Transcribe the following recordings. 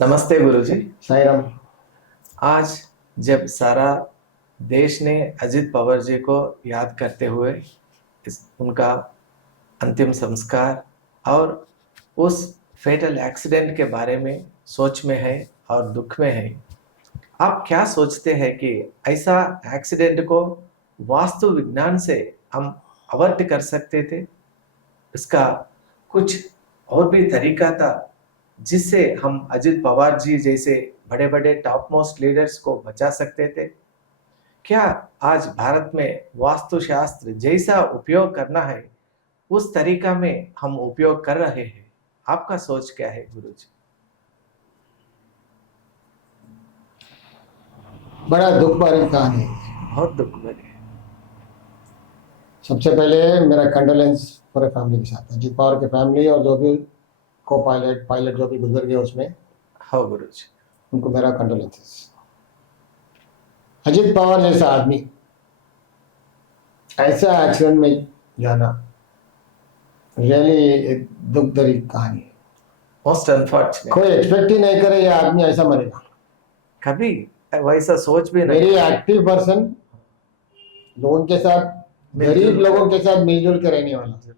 नमस्ते गुरुजी। साई राम। आज जब सारा देश ने अजित पवार जी को याद करते हुए उनका अंतिम संस्कार और उस फेटल एक्सीडेंट के बारे में सोच में है और दुख में है, आप क्या सोचते हैं कि ऐसा एक्सीडेंट को वास्तु विज्ञान से हम अवॉइड कर सकते थे? इसका कुछ और भी तरीका था जिससे हम अजित पवार जी जैसे बड़े बड़े टॉप मोस्ट लीडर्स को बचा सकते थे? क्या आज भारत में वास्तुशास्त्र जैसा उपयोग करना है उस तरीका में हम उपयोग कर रहे हैं? आपका सोच क्या है गुरुजी? बड़ा दुख भरी कहानी है। बहुत दुख भरी है। सबसे पहले मेरा कंडोलेंस पूरे फैमिली के साथ है, अजीत पवार के फैमिली और जो भी को पायलट पायलट जो भी गुजर गए उसमें, हाँ गुरुजी। उनको मेरा कंडोलेंसेस। अजीत पवार जैसा आदमी ऐसा एक्सीडेंट में जाना रियली एक दुख भरी कहानी है। Most unfortunate. कोई एक्सपेक्ट ही नहीं करे ये आदमी ऐसा मरेगा। कभी वैसा सोच भी नहीं। वेरी एक्टिव पर्सन, लोगों के साथ, गरीब लोगों के साथ मिलजुल के रहने वाला,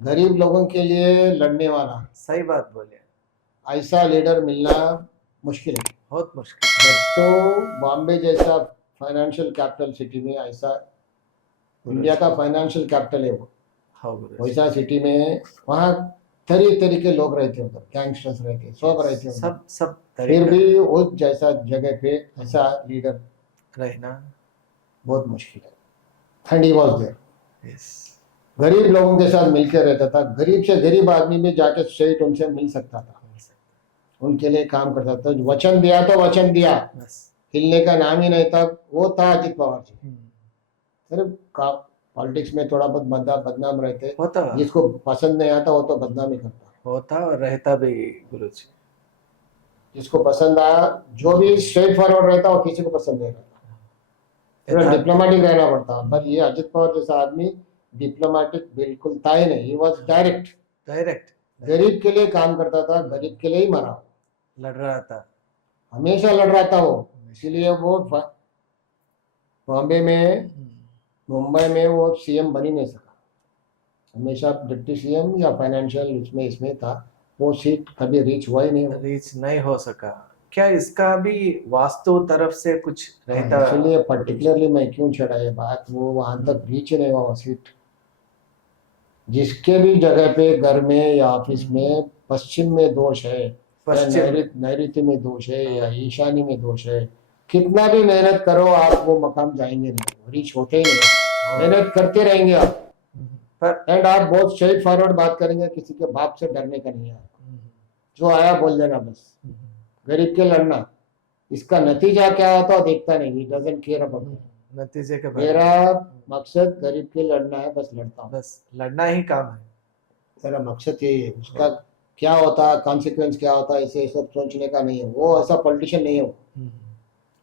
गरीब लोगों के लिए लड़ने वाला, सही बात बोले। ऐसा लीडर मिलना मुश्किल है। बहुत मुश्किल। तो बॉम्बे जैसा फाइनेंशियल कैपिटल सिटी में, ऐसा इंडिया का फाइनेंशियल कैपिटल है वो, हाँ गुरुजी। वैसा सिटी में वहाँ तरह के लोग रहते हैं, उधर गैंगस्टर्स रहते हैं, सब रहते हैं उधर। सब फिर भी उस जैसा जगह पे ऐसा लीडर रहना बहुत मुश्किल है। And he was there. Yes. गरीब लोगों के साथ मिलकर रहता था, गरीब से गरीब आदमी भी जाके स्ट्रेट उनसे मिल सकता था, उनके लिए काम करता था। वचन दिया तो वचन दिया, बस हिलने का नाम ही नहीं था। वो था अजित पवार जी। सिर्फ पॉलिटिक्स में थोड़ा बहुत बदनाम रहते, होता जिसको पसंद नहीं आता वो तो बदनाम ही करता, होता और रहता भी गुरुजी। जिसको पसंद आया, जो भी स्ट्रेट फॉरवर्ड रहता वो किसी को पसंद नहीं रहता, थोड़ा डिप्लोमेटिक रहना पड़ता। पर ये अजित पवार जैसा आदमी डिप्लोमेटिक बिल्कुल था ही नहीं, ही वॉज डायरेक्ट। डायरेक्ट गरीब के लिए काम करता था, गरीब के लिए ही मरा, लड़ रहा था, हमेशा लड़ रहा था वो। इसीलिए वो बॉम्बे में, मुंबई में वो सीएम बन ही नहीं सका, हमेशा डिप्टी सीएम या फाइनेंशियल इसमें था। वो सीट कभी रीच हुआ ही नहीं, रीच नहीं हो सका। क्या इसका भी वास्तु तरफ से कुछ रहता? इसलिए पर्टिकुलरली मैं क्यों छड़ा ये बात, वो वहां तक रीच नहीं हुआ वो सीट। जिसके भी जगह पे, घर में या ऑफिस में पश्चिम में दोष है, नैऋत्य में दोष है या ईशानी में दोष है, कितना भी मेहनत करो आप वो मकाम जाएंगे नहीं, रीच होते ही नहीं। मेहनत करते रहेंगे आप, एंड आप बहुत स्ट्रेट फॉरवर्ड बात करेंगे, किसी के बाप से डरने का नहीं है, जो आया बोल देना बस। गरीब के लड़ना, इसका नतीजा क्या होता देखता नहीं, डजंट केयर अबाउट नतीजे के मेरा मकसद गरीब के लड़ना है, बस लड़ता हूँ, बस लड़ना ही काम है। मेरा मकसद यही है। उसका क्या होता, कॉन्सिक्वेंस क्या होता, ऐसे सब सोचने का नहीं है। वो ऐसा पॉलिटिशियन नहीं है,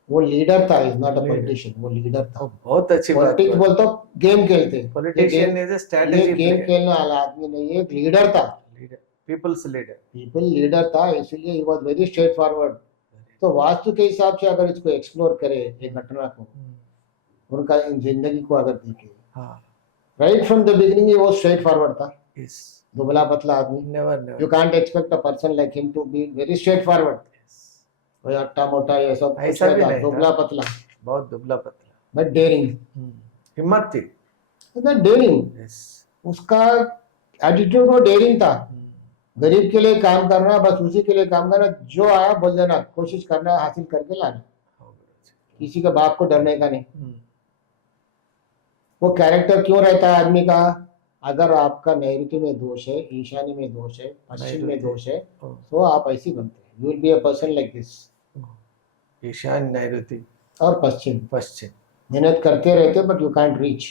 वो लीडर था, इज नॉट अ पॉलिटिशियन, वो लीडर था। बहुत अच्छी बात। पॉलिटिक्स बोलते गेम खेलते, politician is a strategy, game खेलने वाला आदमी नहीं है, एक लीडर था, पीपल्स लीडर, पीपल लीडर था। इसलिए he was very straight forward. तो वास्तु के हिसाब से अगर इसको एक्सप्लोर करे, एक घटना को, उनका जिंदगी को अगर देखे, राइट फ्रॉम द बिगिनिंग वो स्ट्रेट फॉरवर्ड था। दुबला पतला आदमी, you can't expect a person like him to be very straightforward. कोई अट्टा मोटा ये सब ऐसा भी नहीं, दुबला पतला, बहुत दुबला पतला, बट डेयरिंग, हिम्मत थी, डेयरिंग। उसका एटीट्यूड वो डेयरिंग था। गरीब के लिए काम करना, बस उसी के लिए काम करना, जो आया बोल देना, कोशिश करना, हासिल करके लाना, किसी के बाप को डरने का नहीं। वो कैरेक्टर क्यों रहता है आदमी का? अगर आपका नैऋत्य में दोष है, ईशान्य में दोष है, पश्चिम में दोष है, तो आप ऐसी बनते हैं, you will be a person like this. ईशान्य, नैऋत्य और पश्चिम मेहनत करते रहते, बट यू कांट रीच।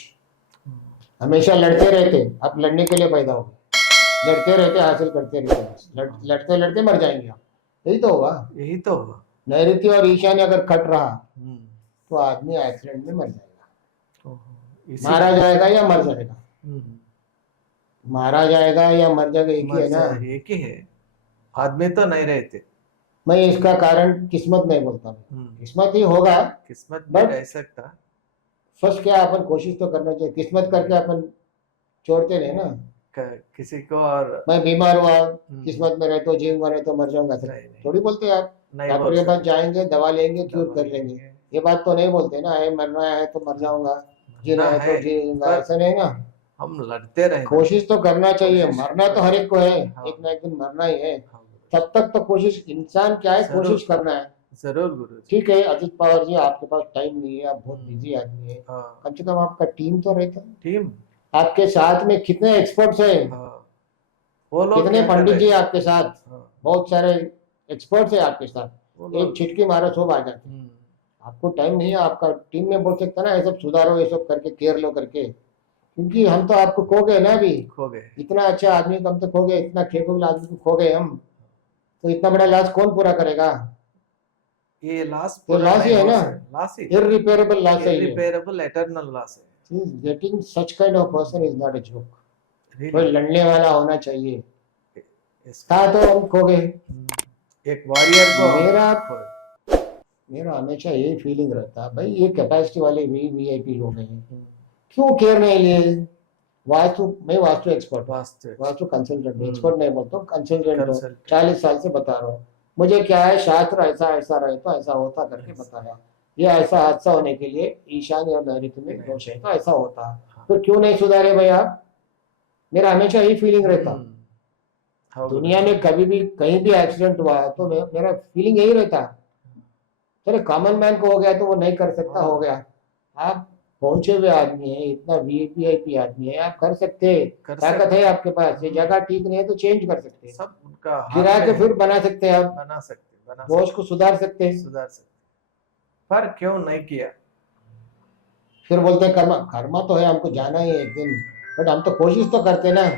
हमेशा लड़ते रहते, आप लड़ने के लिए पैदा हो गए, लड़ते रहते, हासिल करते रहते, लड़ते लड़ते मर जाएंगे आप। यही तो होगा। नैऋत्य और ईशान्य अगर कट रहा तो आदमी एक्सीडेंट में मर जाएगा, मारा जाएगा या मर जाएगा, मारा जाएगा या मर जाएगा, एक ही है ना, एक ही है। आदमी तो नहीं रहते, मैं इसका कारण किस्मत नहीं बोलता हूँ, किस्मत ही होगा, किस्मत भी बट रह सकता। फर्स्ट क्या अपन कोशिश तो करना चाहिए, किस्मत करके अपन छोड़ते नहीं ना। किसी को और मैं बीमार हुआ, किस्मत में रहे तो जीऊंगा, नहीं तो मर जाऊंगा, सर नहीं नहीं थोड़ी बोलते आप। नहीं डॉक्टर बोल के पास सकते। जाएंगे, दवा लेंगे, क्यूर दवा कर लेंगे, लेंगे, ये बात तो नहीं बोलते ना, है मरना है तो मर जाऊंगा, जीना मरना है तो है, जीऊंगा, पर ऐसा नहीं ना। हम लड़ते रहना। कोशिश तो करना चाहिए, कोशिश मरना तो हर एक को है, हाँ एक ना एक दिन मरना ही है। हाँ तब तक तो कोशिश, इंसान क्या है, कोशिश जरूर करना है। जरूर गुरु जी। ठीक है अजित पवार जी, आपके पास टाइम नहीं है, आप बहुत बिजी आदमी है, हाँ कम से कम आपका टीम तो रहता है। टीम। आपके साथ में कितने एक्सपर्ट्स हैं, हाँ वो लोग कितने क्या कर पंडित रहे जी हैं? आपके साथ, हाँ बहुत सारे एक्सपर्ट्स है आपके वो साथ, एक लोग छिटकी मारो सब आ जाते हैं। आपको टाइम नहीं है, आपका टीम में बोल सकता ना ये सब सुधारो, ये सब करके केयर लो करके, क्योंकि हम तो आपको खो गए ना अभी। खो गए। इतना अच्छा आदमी को हम तो खो गए, इतना केपेबल आदमी को खो गए हम, तो इतना बड़ा लॉस कौन पूरा करेगा। ये लॉस ये पूरा लॉस ही नहीं है हो ना, सकता, लॉस ही इररिपेयरेबल लॉस है ये। इरिपेरेबल एटर्नल लॉस है। Getting such kind of person is not a joke. कोई रियली लड़ने वाला होना चाहिए, इसका था तो हम खो गए। एक वॉरियर को मेरा खो। मेरा हमेशा यही फीलिंग रहता है, भाई ये कैपेसिटी वाले वीआईपी लोग हैं, क्यों केयर नहीं लिए। वास्तु, मैं वास्तु एक्सपर्ट हूँ, वास्तु वास्तु कंसल्टेंट, एक्सपर्ट नहीं बोलता हूँ, कंसल्टेंट हूँ, कंसल्ट 40 साल से बता रहा हूँ। मुझे क्या है, शास्त्र ऐसा ऐसा रहे तो ऐसा होता करके बताया, ये ऐसा हादसा होने के लिए ईशान्य और नैऋत्य में दोष है तो ऐसा होता है, तो क्यों नहीं सुधारे भाई आप। मेरा हमेशा यही फीलिंग रहता, दुनिया में कभी भी कहीं भी एक्सीडेंट हुआ तो मेरा फीलिंग यही रहता, चलो कॉमन मैन को हो गया तो वो नहीं कर सकता, हो गया। आप पहुंचे हुए आदमी है, इतना वीआईपी आदमी है, आप कर सकते हैं, ताकत है आपके पास, ये जगह ठीक नहीं है तो चेंज कर सकते हैं, सब उनका गिरा के फिर बना सकते हैं, आप बना सकते दोष को सुधार सकते हैं। सुधार सकते, पर क्यों नहीं किया। फिर बोलते हैं कर्मा, कर्मा तो है, हमको जाना ही है एक दिन, बट हम तो कोशिश तो करते ना।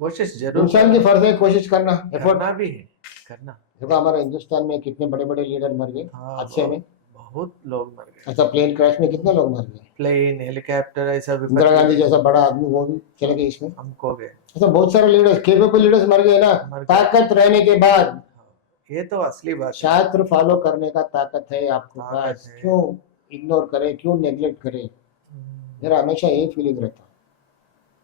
कोशिश जरूर इंसान की फर्ज है कोशिश करना, एफर्ट करना भी है करना। देखो हमारे हिंदुस्तान में कितने बड़े बड़े लीडर मर गए हादसे में, बहुत लोग मर गए। ऐसा प्लेन क्रैश में कितने लोग मर गए, प्लेन हेलीकॉप्टर ऐसा भी इंदिरा गांधी जैसा बड़ा आदमी वो भी चले गए इसमें, हम खो गए। ऐसा बहुत सारे लीडर्स, केपेबल लीडर्स मर गए ना, ताकत रहने के बाद। ये तो असली बात है। शास्त्र फॉलो करने का ताकत है आपको पास, क्यों इग्नोर करें, क्यों नेग्लेक्ट करें। मेरा हमेशा यही फीलिंग रहता है,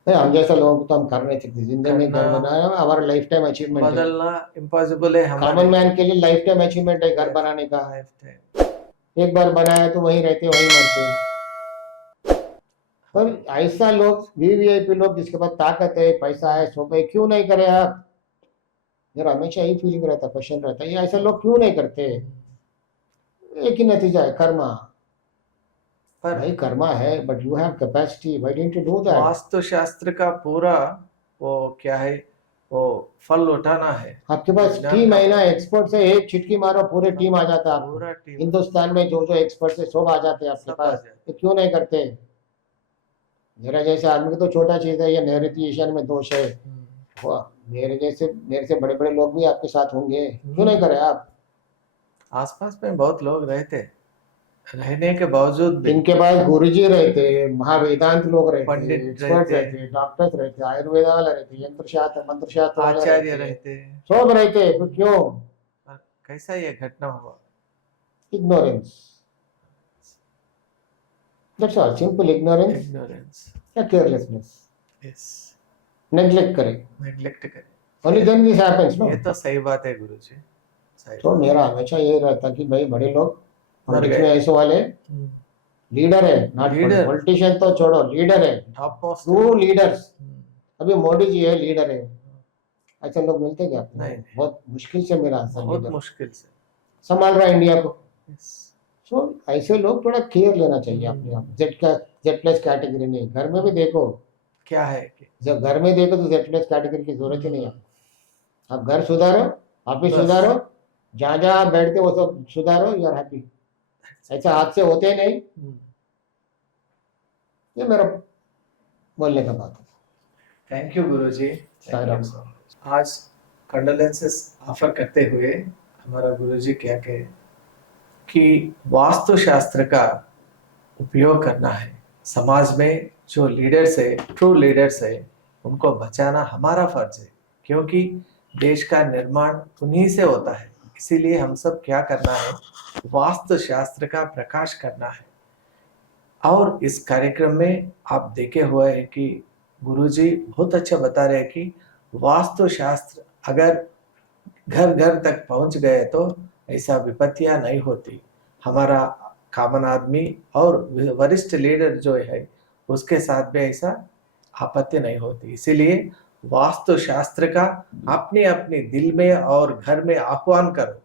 हम जैसा लोगों को तो हम कर नहीं सकते, जिंदगी में घर बनाया हमारा लाइफ टाइम अचीवमेंट है, बदलना इम्पॉसिबल है कॉमन मैन के लिए लाइफ टाइम अचीवमेंट है घर बनाने का। एक बार बनाया तो वहीं रहते वहीं मरते, पर ऐसा लोग वीवीआईपी लोग जिसके पास ताकत है, पैसा है, सो पे क्यों नहीं करे आप। मेरा हमेशा यही फीलिंग रहता, क्वेश्चन रहता है, ये ऐसे लोग क्यों नहीं करते। एक ही नतीजा है, कर्मा। पर भाई कर्मा है, but you have capacity, why don't you do that. Vastu शास्त्र का पूरा वो क्या है, वो फल उठाना है। आपके पास टीम है ना, एक्सपर्ट्स है, एक छिटकी मारो पूरे टीम आ जाता है, पूरा टीम हिंदुस्तान में जो जो एक्सपर्ट्स है सब आ जाते हैं आपके पास, तो क्यों नहीं करते। मेरा जैसे आदमी को तो छोटा चीज है, ये नैऋत्य ईशान में दोष है, मेरे से बड़े बड़े लोग भी आपके साथ होंगे, क्यों नहीं करे आप। आसपास में बहुत लोग रहने के बावजूद भी इनके पास गुरुजी रहते, महावेदांत लोग रहते, पंडित एक्सपर्ट रहते, डॉक्टर्स रहते, आयुर्वेद वाले रहते, यंत्र शास्त्र मंत्र शास्त्र वाले आचार्य रहते, रहते, सब रहते, तो क्यों। कैसा ये घटना हुआ। Ignorance, that's all, simple ignorance या केयरलेसनेस, नेग्लेक्ट करें, only then this happens no. ये तो सही बात है गुरुजी। तो मेरा हमेशा ये रहता कि भाई बड़े लोग पॉलिटिक्स में ऐसे वाले लीडर है, नॉट पॉलिटिशियन, तो छोड़ो लीडर है, ट्रू लीडर्स। अभी मोदी जी है लीडर है, ऐसे लोग मिलते क्या नहीं, बहुत मुश्किल से मेरा बहुत मुश्किल से संभाल रहा है इंडिया को। सो ऐसे लोग थोड़ा केयर लेना चाहिए अपने आप। Z+ कैटेगरी नहीं, घर में भी देखो क्या है कि जब घर में देखो तो Z+ कैटेगरी की जरूरत ही नहीं है। आप घर सुधारो, ऑफिस सुधारो, जहाँ जहाँ आप बैठते वो सब सुधारो, यू आर हैप्पी। ऐसा हादसे होते नहीं, ये मेरा बोलने का बात है। थैंक यू गुरुजी। आज कंडोलेंसेस ऑफर करते हुए हमारा गुरुजी क्या कहे कि वास्तु शास्त्र का उपयोग करना है, समाज में जो लीडर्स है, ट्रू लीडर्स है, उनको बचाना हमारा फर्ज है, क्योंकि देश का निर्माण उन्हीं से होता है। इसीलिए हम सब क्या करना है, वास्तु शास्त्र का प्रकाश करना है। और इस कार्यक्रम में आप देखे हुए हैं कि गुरुजी बहुत अच्छा बता रहे हैं कि वास्तु शास्त्र अगर घर घर तक पहुंच गए तो ऐसा विपत्तियां नहीं होती। हमारा कॉमन आदमी और वरिष्ठ लीडर जो है उसके साथ भी ऐसा आपत्ति नहीं होती। इसीलिए वास्तु शास्त्र का अपने अपने दिल में और घर में आह्वान करो,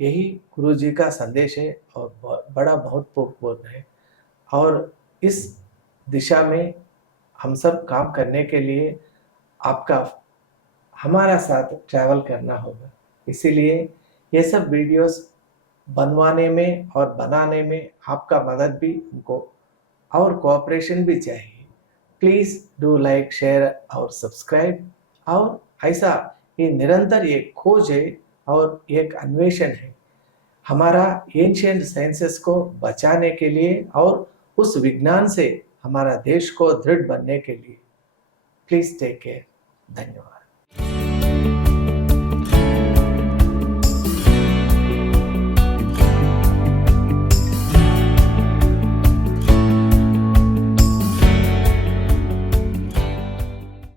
यही गुरु जी का संदेश है और बड़ा महत्वपूर्ण है। और इस दिशा में हम सब काम करने के लिए आपका हमारा साथ ट्रैवल करना होगा। इसीलिए ये सब वीडियोस बनवाने में और बनाने में आपका मदद भी हमको और कोऑपरेशन भी चाहिए। प्लीज डू लाइक, शेयर और सब्सक्राइब। और ऐसा ये निरंतर एक खोज है और एक अन्वेषण है हमारा एंशिएंट साइंसेस को बचाने के लिए और उस विज्ञान से हमारा देश को दृढ़ बनने के लिए। Please take care. धन्यवाद।